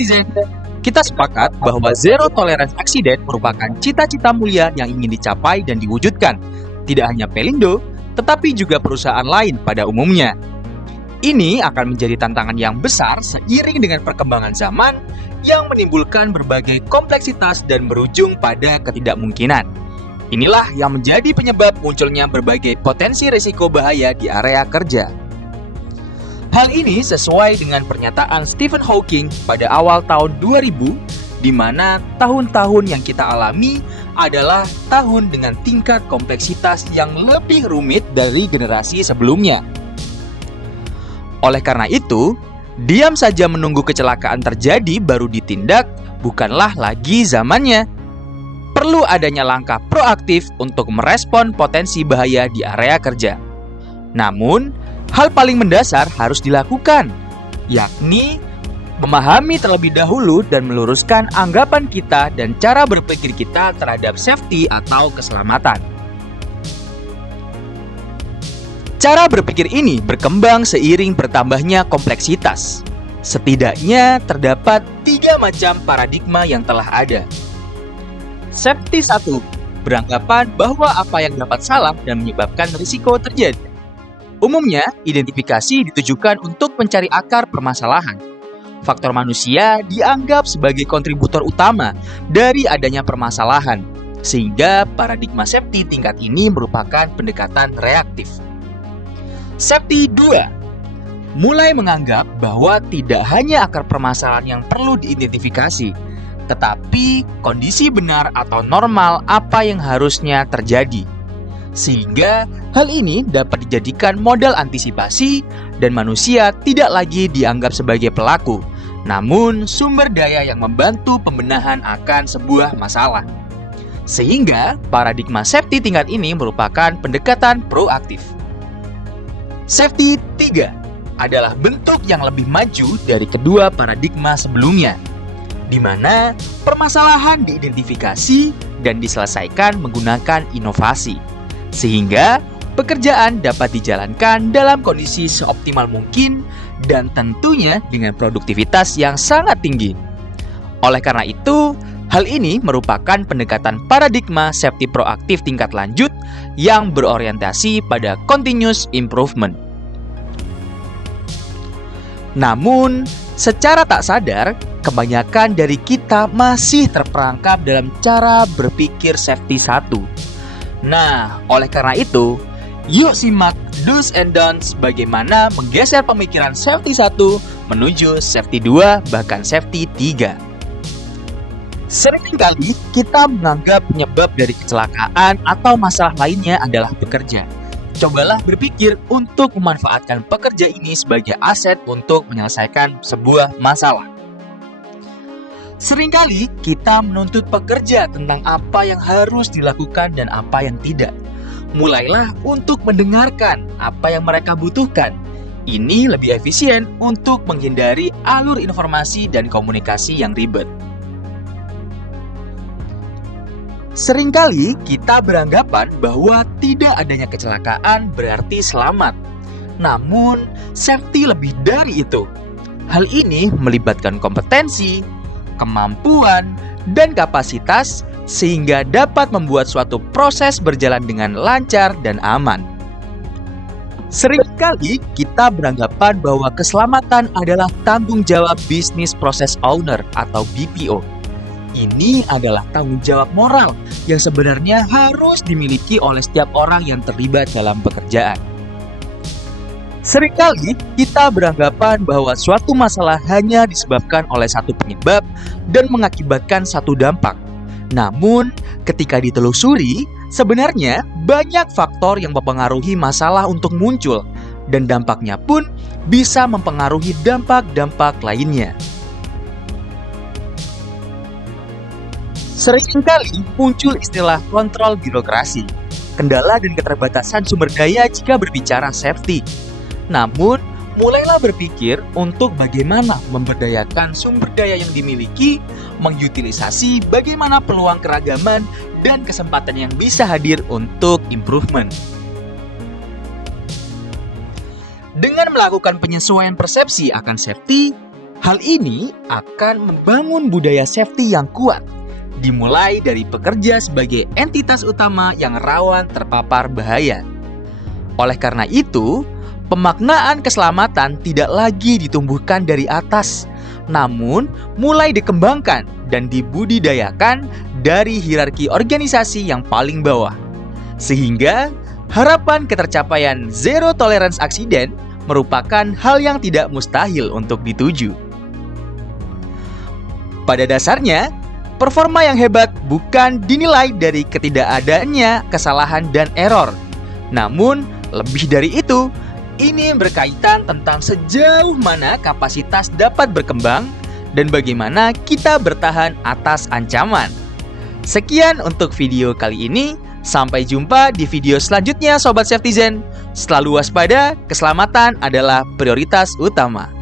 netizen, kita sepakat bahwa zero tolerance accident merupakan cita-cita mulia yang ingin dicapai dan diwujudkan. Tidak hanya Pelindo, tetapi juga perusahaan lain pada umumnya. Ini akan menjadi tantangan yang besar seiring dengan perkembangan zaman yang menimbulkan berbagai kompleksitas dan berujung pada ketidakmungkinan. Inilah yang menjadi penyebab munculnya berbagai potensi risiko bahaya di area kerja. Hal ini sesuai dengan pernyataan Stephen Hawking pada awal tahun 2000, di mana tahun-tahun yang kita alami adalah tahun dengan tingkat kompleksitas yang lebih rumit dari generasi sebelumnya. Oleh karena itu, diam saja menunggu kecelakaan terjadi baru ditindak bukanlah lagi zamannya. Perlu adanya langkah proaktif untuk merespon potensi bahaya di area kerja. Namun, hal paling mendasar harus dilakukan, yakni memahami terlebih dahulu dan meluruskan anggapan kita dan cara berpikir kita terhadap safety atau keselamatan. Cara berpikir ini berkembang seiring bertambahnya kompleksitas. Setidaknya terdapat 3 macam paradigma yang telah ada. Safety 1, beranggapan bahwa apa yang dapat salah dan menyebabkan risiko terjadi. Umumnya, identifikasi ditujukan untuk mencari akar permasalahan. Faktor manusia dianggap sebagai kontributor utama dari adanya permasalahan, sehingga paradigma safety tingkat ini merupakan pendekatan reaktif. Safety 2, mulai menganggap bahwa tidak hanya akar permasalahan yang perlu diidentifikasi, tetapi kondisi benar atau normal apa yang harusnya terjadi. Sehingga hal ini dapat dijadikan modal antisipasi dan manusia tidak lagi dianggap sebagai pelaku, namun sumber daya yang membantu pembenahan akan sebuah masalah. Sehingga paradigma safety tingkat ini merupakan pendekatan proaktif. Safety 3 adalah bentuk yang lebih maju dari kedua paradigma sebelumnya, di mana permasalahan diidentifikasi dan diselesaikan menggunakan inovasi, sehingga pekerjaan dapat dijalankan dalam kondisi seoptimal mungkin dan tentunya dengan produktivitas yang sangat tinggi. Oleh karena itu, hal ini merupakan pendekatan paradigma safety proaktif tingkat lanjut yang berorientasi pada continuous improvement. Namun, secara tak sadar, kebanyakan dari kita masih terperangkap dalam cara berpikir safety 1. Nah, oleh karena itu, yuk simak do's and don'ts bagaimana menggeser pemikiran safety 1 menuju safety 2 bahkan safety 3. Seringkali kita menganggap penyebab dari kecelakaan atau masalah lainnya adalah pekerja. Cobalah berpikir untuk memanfaatkan pekerja ini sebagai aset untuk menyelesaikan sebuah masalah. Seringkali kita menuntut pekerja tentang apa yang harus dilakukan dan apa yang tidak. Mulailah untuk mendengarkan apa yang mereka butuhkan. Ini lebih efisien untuk menghindari alur informasi dan komunikasi yang ribet. Seringkali kita beranggapan bahwa tidak adanya kecelakaan berarti selamat. Namun, safety lebih dari itu. Hal ini melibatkan kompetensi, kemampuan, dan kapasitas sehingga dapat membuat suatu proses berjalan dengan lancar dan aman. Seringkali kita beranggapan bahwa keselamatan adalah tanggung jawab Business Process Owner atau BPO. Ini adalah tanggung jawab moral yang sebenarnya harus dimiliki oleh setiap orang yang terlibat dalam pekerjaan. Seringkali kita beranggapan bahwa suatu masalah hanya disebabkan oleh satu penyebab dan mengakibatkan satu dampak. Namun, ketika ditelusuri, sebenarnya banyak faktor yang mempengaruhi masalah untuk muncul, dan dampaknya pun bisa mempengaruhi dampak-dampak lainnya. Seringkali muncul istilah kontrol birokrasi, kendala dan keterbatasan sumber daya jika berbicara safety. Namun, mulailah berpikir untuk bagaimana memberdayakan sumber daya yang dimiliki, mengutilisasi bagaimana peluang keragaman dan kesempatan yang bisa hadir untuk improvement. Dengan melakukan penyesuaian persepsi akan safety, Hal ini akan membangun budaya safety yang kuat, dimulai dari pekerja sebagai entitas utama yang rawan terpapar bahaya. Oleh karena itu, pemaknaan keselamatan tidak lagi ditumbuhkan dari atas, namun mulai dikembangkan dan dibudidayakan dari hierarki organisasi yang paling bawah. Sehingga harapan ketercapaian zero tolerance accident merupakan hal yang tidak mustahil untuk dituju. Pada dasarnya, performa yang hebat bukan dinilai dari ketidakadaannya kesalahan dan error. Namun, lebih dari itu, ini berkaitan tentang sejauh mana kapasitas dapat berkembang dan bagaimana kita bertahan atas ancaman. Sekian untuk video kali ini. Sampai jumpa di video selanjutnya Sobat Safetyzen. Selalu waspada, keselamatan adalah prioritas utama.